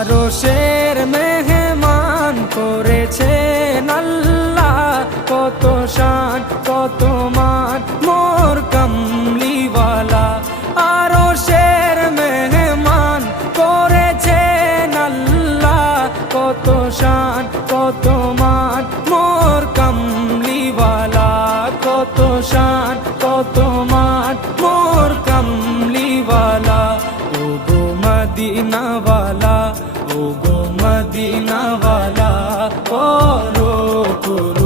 আরশের মেহমান করেছেন আল্লাহ, কত শান কত মান মোর কামলিওয়ালা। আরশের মেহমান করেছেন আল্লাহ, কত শান কত মান মোর কামলিওয়ালা, কত শান কত মান মোর কামলিওয়ালা। ও গো মদিনাওয়ালা, ও গো মদিনাওয়ালা, করো